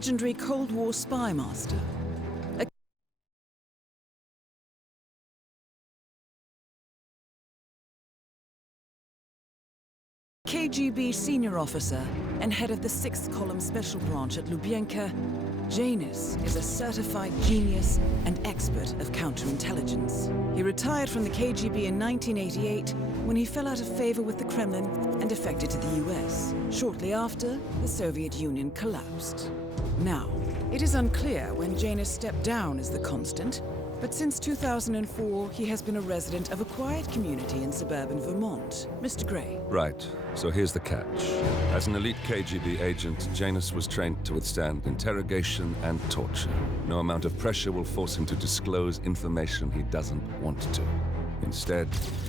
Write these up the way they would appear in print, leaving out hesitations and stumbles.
legendary Cold War spy master. A KGB senior officer and head of the 6th Column Special Branch at Lubyanka, Janus is a certified genius and expert of counterintelligence. He retired from the KGB in 1988 when he fell out of favor with the Kremlin and defected to the US. Shortly after, the Soviet Union collapsed. Now, it is unclear when Janus stepped down as the constant, but since 2004, he has been a resident of a quiet community in suburban Vermont. Mr. Gray. Right. So here's the catch. As an elite KGB agent, Janus was trained to withstand interrogation and torture. No amount of pressure will force him to disclose information he doesn't want to. Instead,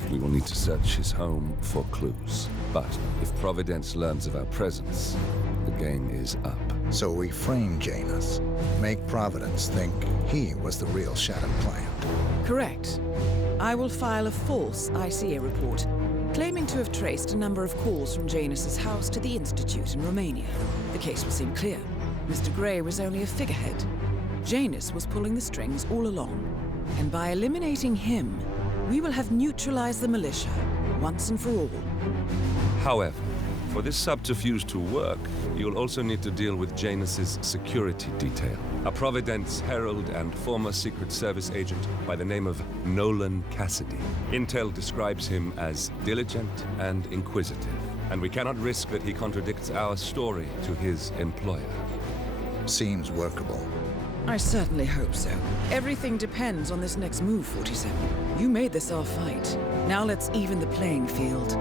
we will need to search his home for clues. But if Providence learns of our presence, the game is up. So we frame Janus, make Providence think he was the real Shattered plant. Correct. I will file a false ICA report, claiming to have traced a number of calls from Janus's house to the Institute in Romania. The case will seem clear. Mr. Gray was only a figurehead. Janus was pulling the strings all along. And by eliminating him, we will have neutralized the militia, once and for all. However, for this subterfuge to work, you'll also need to deal with Janus's security detail. A Providence herald and former Secret Service agent by the name of Nolan Cassidy. Intel describes him as diligent and inquisitive, and we cannot risk that he contradicts our story to his employer. Seems workable. I certainly hope so. Everything depends on this next move, 47. You made this our fight. Now let's even the playing field.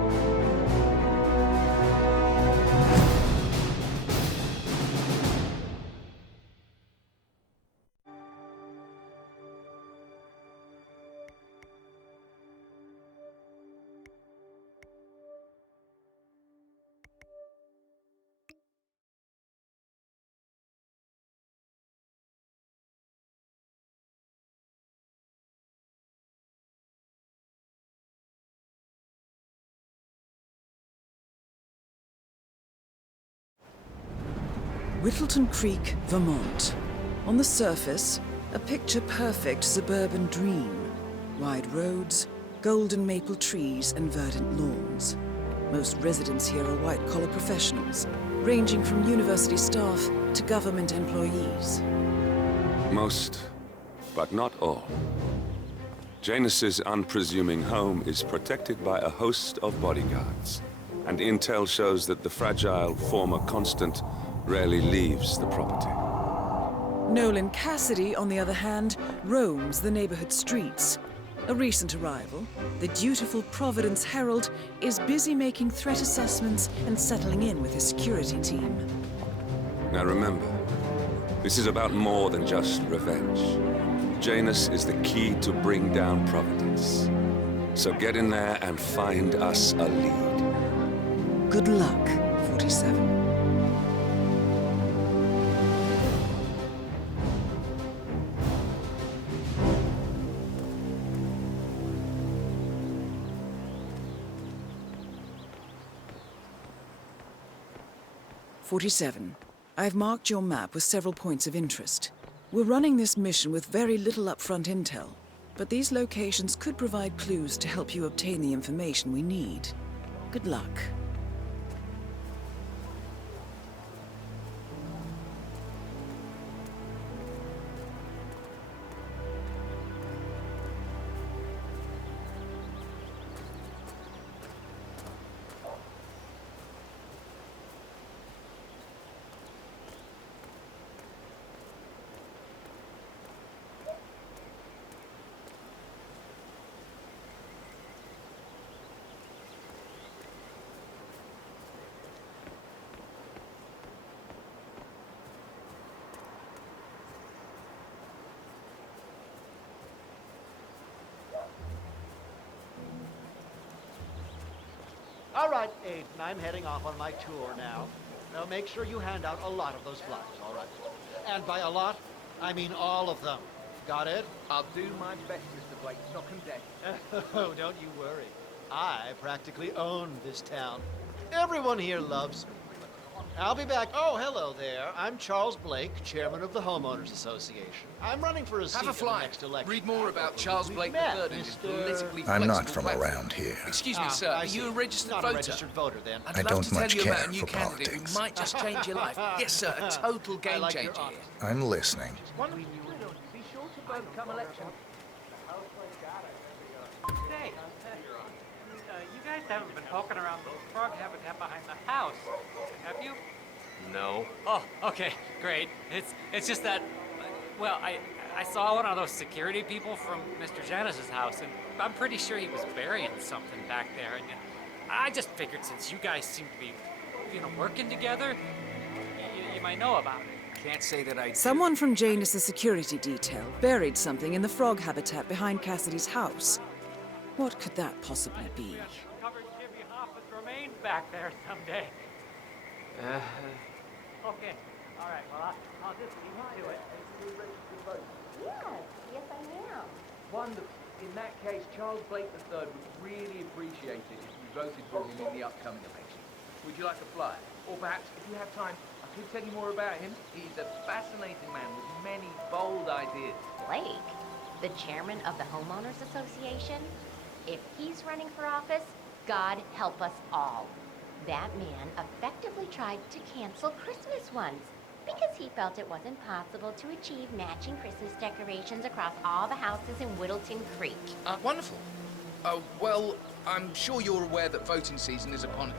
Whittleton Creek, Vermont. On the surface, a picture-perfect suburban dream. Wide roads, golden maple trees, and verdant lawns. Most residents here are white-collar professionals, ranging from university staff to government employees. Most, but not all. Janus's unpresuming home is protected by a host of bodyguards, and intel shows that the fragile former constant rarely leaves the property. Nolan Cassidy, on the other hand, roams the neighborhood streets. A recent arrival, the dutiful Providence Herald is busy making threat assessments and settling in with his security team. Now remember, this is about more than just revenge. Janus is the key to bring down Providence. So get in there and find us a lead. Good luck, 47. I've marked your map with several points of interest. We're running this mission with very little upfront intel, but these locations could provide clues to help you obtain the information we need. Good luck. All right, Aiden, I'm heading off on my tour now. Now make sure you hand out a lot of those flyers, all right? And by a lot, I mean all of them. Got it? I'll do my best, Mr. Blake. Knock 'em dead. Oh, don't you worry. I practically own this town. Everyone here loves me. I'll be back. Oh, hello there. I'm Charles Blake, chairman of the Homeowners Association. I'm running for a seat Have a in the fly. next election. Read more about Charles Blake met, III and his Mr. politically I'm not flexible from platform. around here. Excuse me, Ah, sir. I Are you see. a registered Not voter? a registered voter, then. I'd I love don't to tell much you about care a new for candidate politics. who might just change your life. Yes, sir. A total I game like your changer office. here. I'm listening. One be sure to vote come election. Say, you guys haven't been poking around the frog habitat behind the house, have you? No. Oh, okay, great. It's just that, well, I saw one of those security people from Mr. Janice's house, and I'm pretty sure he was burying something back there, and I just figured since you guys seem to be, working together, you might know about it. Can't say that I do. Someone from Janus' security detail buried something in the frog habitat behind Cassidy's house. What could that possibly be? Covered Jimmy Hoffa's remains back there someday. Okay, all right, well, I'll just leave you to it. Yes, I am. Wonderful. In that case, Charles Blake III would really appreciate it if you voted for him in the upcoming election. Would you like a flyer? Or perhaps, if you have time, I could tell you more about him. He's a fascinating man with many bold ideas. Blake, the chairman of the Homeowners Association. If he's running for office, God help us all. That man effectively tried to cancel Christmas once because he felt it wasn't possible to achieve matching Christmas decorations across all the houses in Whittleton Creek. Wonderful. Well, I'm sure you're aware that voting season is upon us.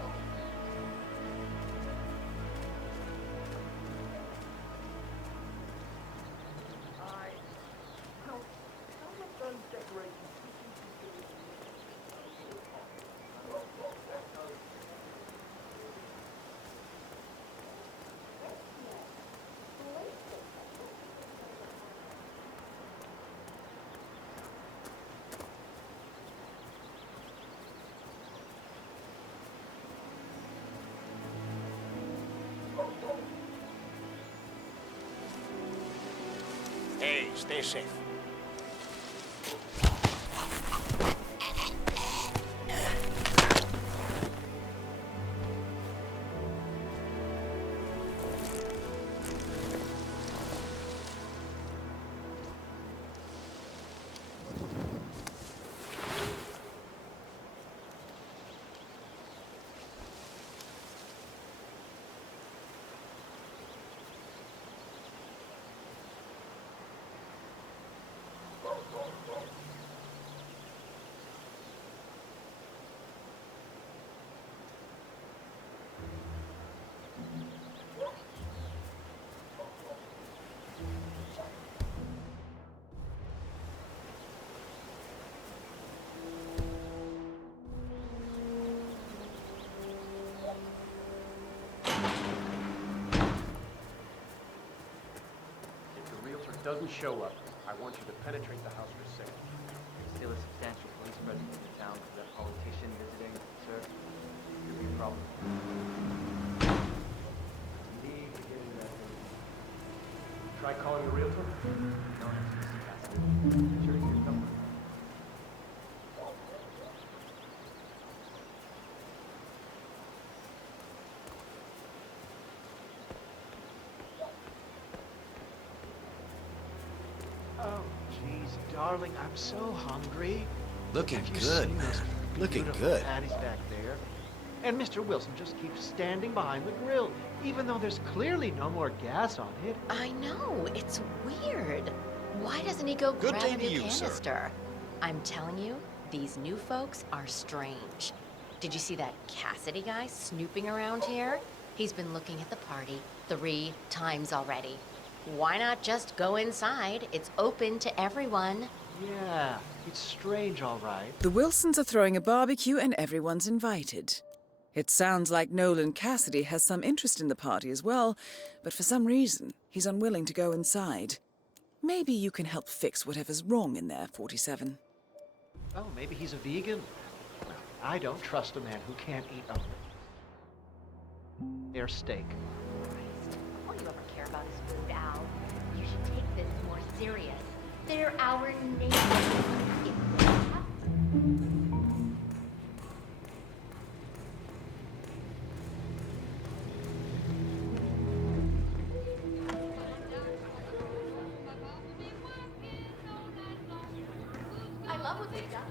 Hey, stay safe. Doesn't show up, I want you to penetrate the house for safety. Still a substantial police presence in the town for that politician visiting, sir. Could be a problem. Need to get into that building. Try calling the realtor? No, that's Mr. Cassidy. Sure, here's number. Oh, jeez, darling, I'm so hungry. Looking Have you good, seen man. those Looking beautiful good. patties back there? And Mr. Wilson just keeps standing behind the grill, even though there's clearly no more gas on it. I know, it's weird. Why doesn't he go Good grab day a to new you, sir. canister? I'm telling you, these new folks are strange. Did you see that Cassidy guy snooping around here? He's been looking at the party 3 times already. Why not just go inside? It's open to everyone. Yeah, it's strange, all right. The Wilsons are throwing a barbecue and everyone's invited. It sounds like Nolan Cassidy has some interest in the party as well, but for some reason, he's unwilling to go inside. Maybe you can help fix whatever's wrong in there, 47. Oh, maybe he's a vegan? Well, I don't trust a man who can't eat their steak. All you ever care about is food, Al. You should take this more serious. They're our neighbors. If they have- love what they've done.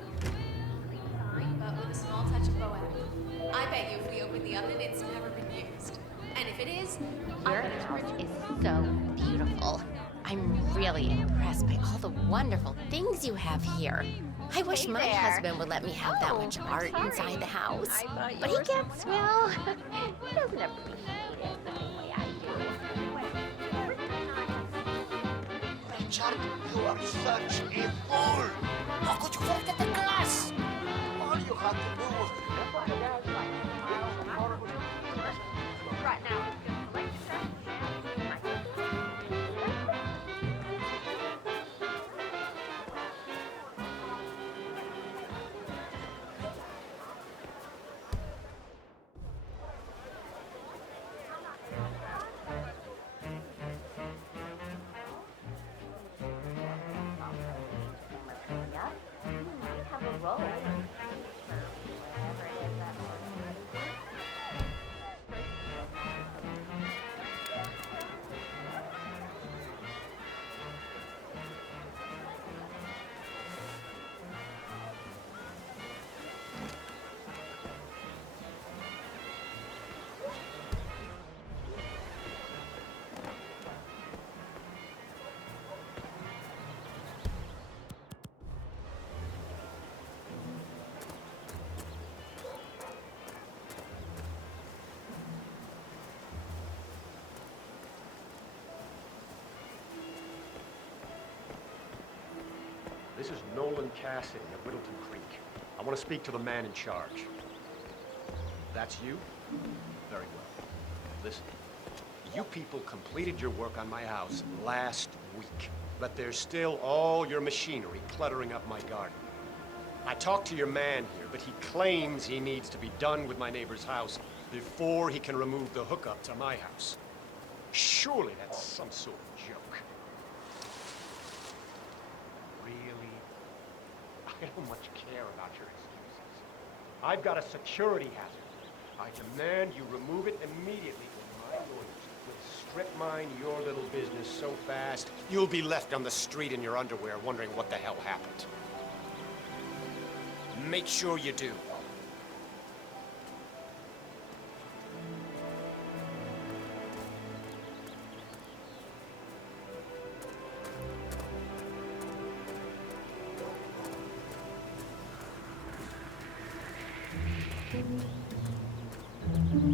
Fine, but with a small touch of bohemian. I bet you if we open the oven, it's never been used. And if it is, Your house is so beautiful. I'm really impressed by all the wonderful things you have here. I wish my husband would let me have that much art inside the house. But he gets, well, he doesn't appreciate it the same way I do. Richard, you are such a fool! How could you forget the glass? All you had to do was... Right now, it's just like This is Nolan Cassidy at Whittleton Creek. I want to speak to the man in charge. That's you? Very well. Listen, you people completed your work on my house last week, but there's still all your machinery cluttering up my garden. I talked to your man here, but he claims he needs to be done with my neighbor's house before he can remove the hookup to my house. Surely that's some sort of joke. Really? I don't much care about your excuses. I've got a security hazard. I demand you remove it immediately, or my lawyers will strip mine your little business so fast, you'll be left on the street in your underwear wondering what the hell happened. Make sure you do.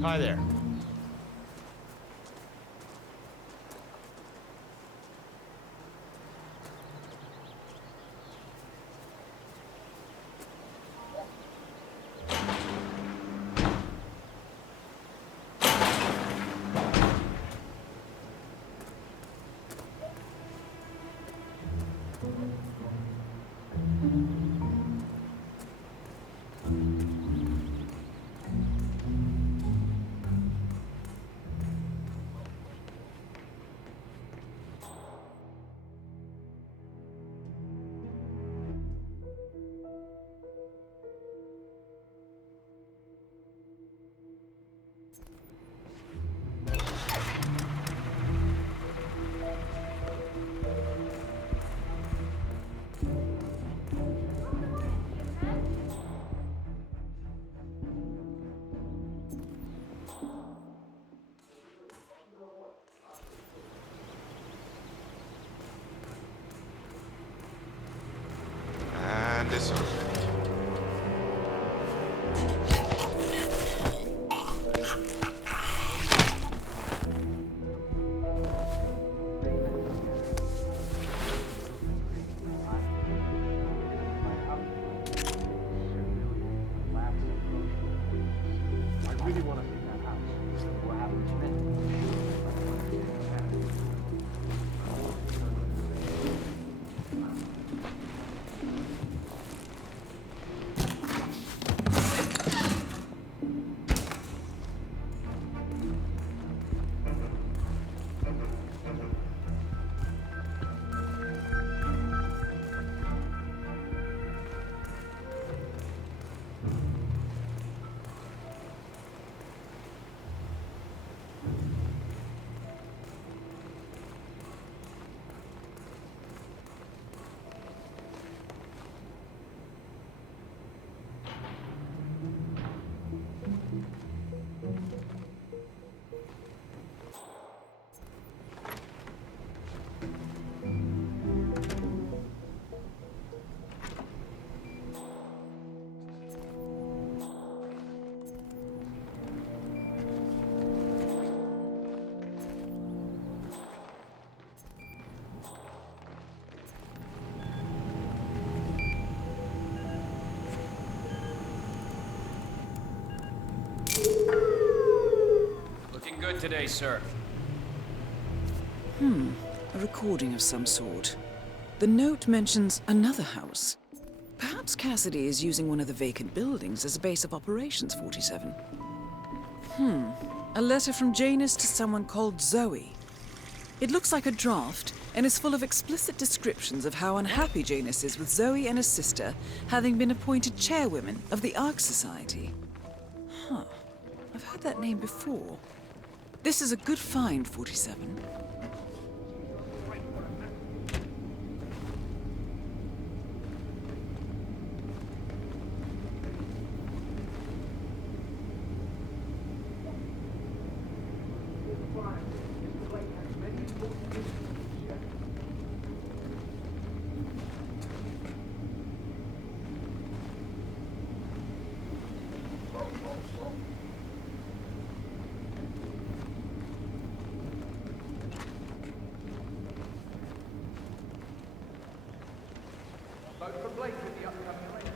Hi there. Looking good today, sir. A recording of some sort. The note mentions another house. Perhaps Cassidy is using one of the vacant buildings as a base of operations, 47. A letter from Janus to someone called Zoe. It looks like a draft and is full of explicit descriptions of how unhappy Janus is with Zoe and his sister having been appointed chairwomen of the Ark Society. I've heard that name before. This is a good find, 47. Vote for Blake with the upcoming election.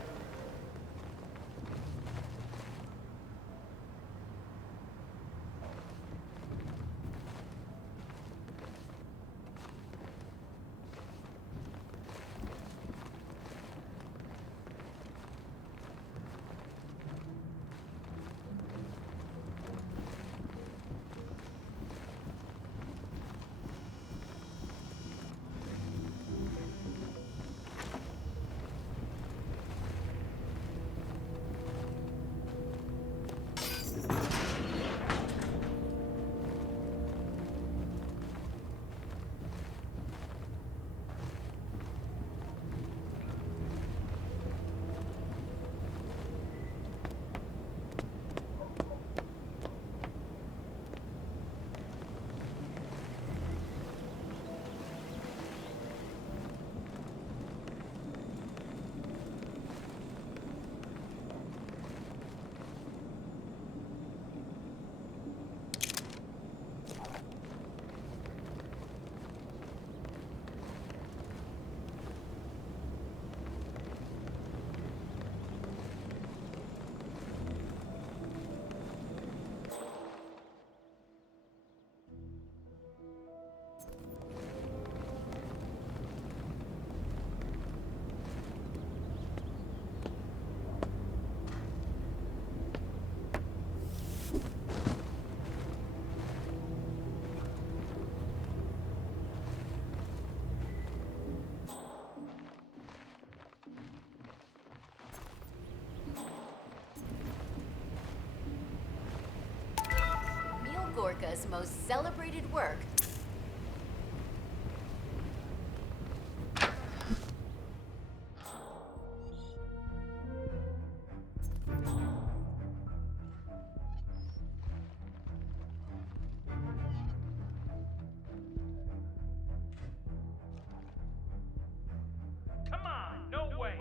Gorka's most celebrated work. Come on, no way!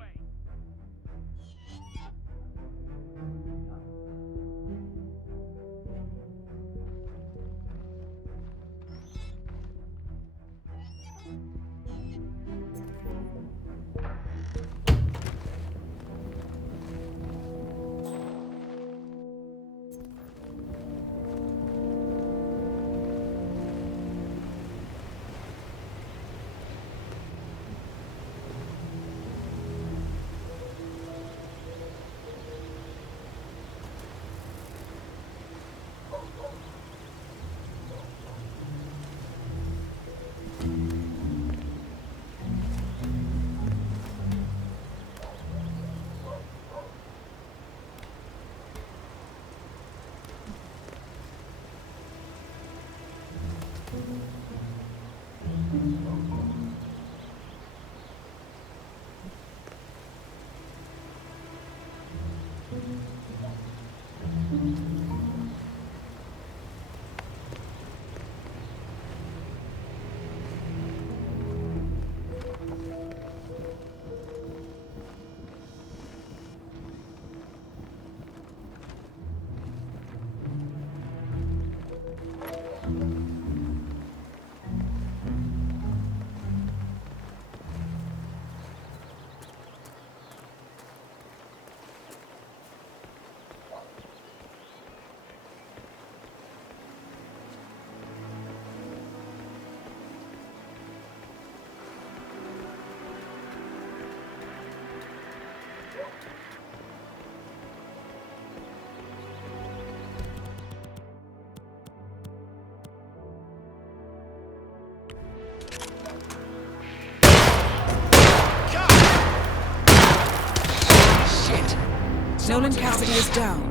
Nolan Cassidy is down.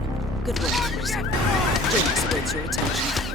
Good work, officer. Janus awaits your attention.